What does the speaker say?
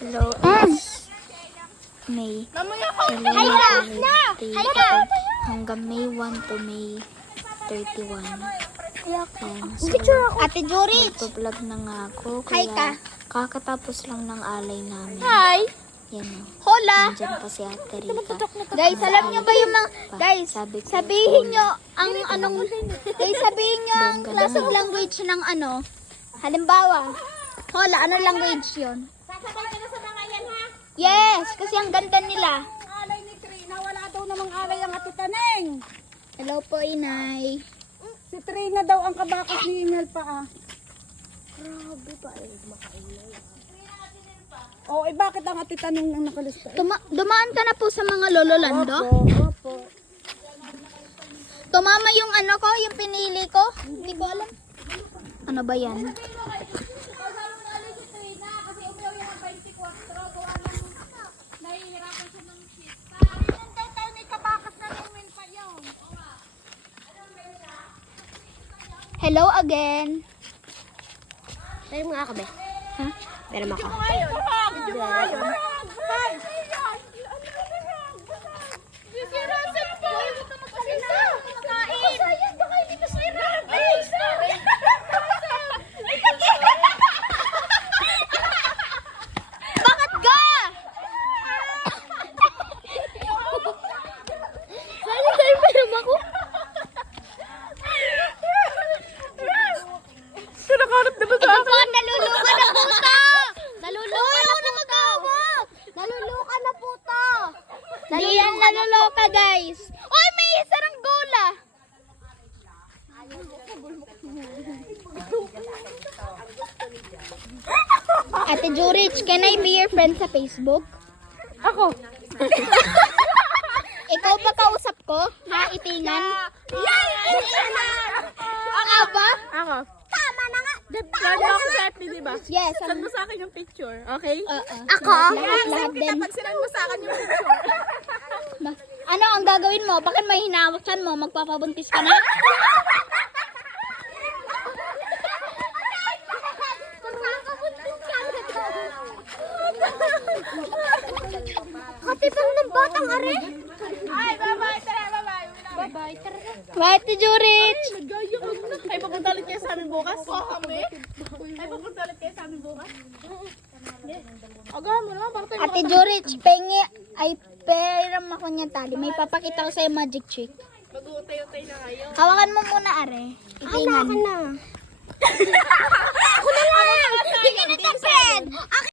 Hello, it's May 11 hanggang May 1 to May 31. Ayan, so, Ate Jorit! nagpa-vlog na nga ako, Hi kaya ka. kakatapos lang ng alay namin. Hi! Yan o. Hola! Nandiyan pa si Ate Rika. Guys, alam nyo ba yung mga... Guys, Sabi ko, sabihin hola. nyo ang anong... Guys, sabihin nyo ang Bongga classic naman. language ng ano. Halimbawa, hola, ano language yun? Sasabay ka na sa mga yan, ha? Yes, kasi ang ganda nila. Alay ni Trina, wala daw namang alay ang Ate Taneng. Hello po, Inay. Si Trina daw ang kabakas ni Inel pa, ah. Grabe ba eh. Oh, eh bakit ang Ate Taneng ang nakalista? Dumaan ka na po sa mga Lolo Lando? Opo. Tumama yung ano ko, yung pinili ko. Hindi ko alam. Ano ba yan? Hello again. Pero mga kabe. Ha? Pero maka. Bakit ga? Saan tayo pa naman ako? Pinakarap na ba sa Ito po, naluluka na puto! Naluluka na puto! Naluluka na puto! Hindi yan naluluka, guys. Uy, may saranggola! Ate Jurich, can I be your friend sa Facebook? Ako. Ikaw ba kausap ko? Ha, itingan? Ako ba? Ako. Tama na nga! Send mo ako sa FB, di ba? Yes. Send mo sa akin yung picture, okay? Ako? Lahat din. Pag sinend mo sa akin yung picture. Ano ang gagawin mo? Bakit may hinawakan mo? Magpapabuntis ka na? Katipang ng batang are? Ay, bye-bye. Tara, bye-bye. Bye-bye. Bye, Ate Jurich. Ay, papunta ulit kayo sa amin bukas? Oo, kami. Ay, papunta ulit kayo sa amin bukas? Agahan mo naman, bakit tayo Ate Jurich, pengi. Ay, peram ako niya tali. May papakita ko sa'yo magic trick. mag-uutay-utay na kayo? Hawakan mo muna, are. Itingan. Ako na. Ako na lang. Hindi ka na friend.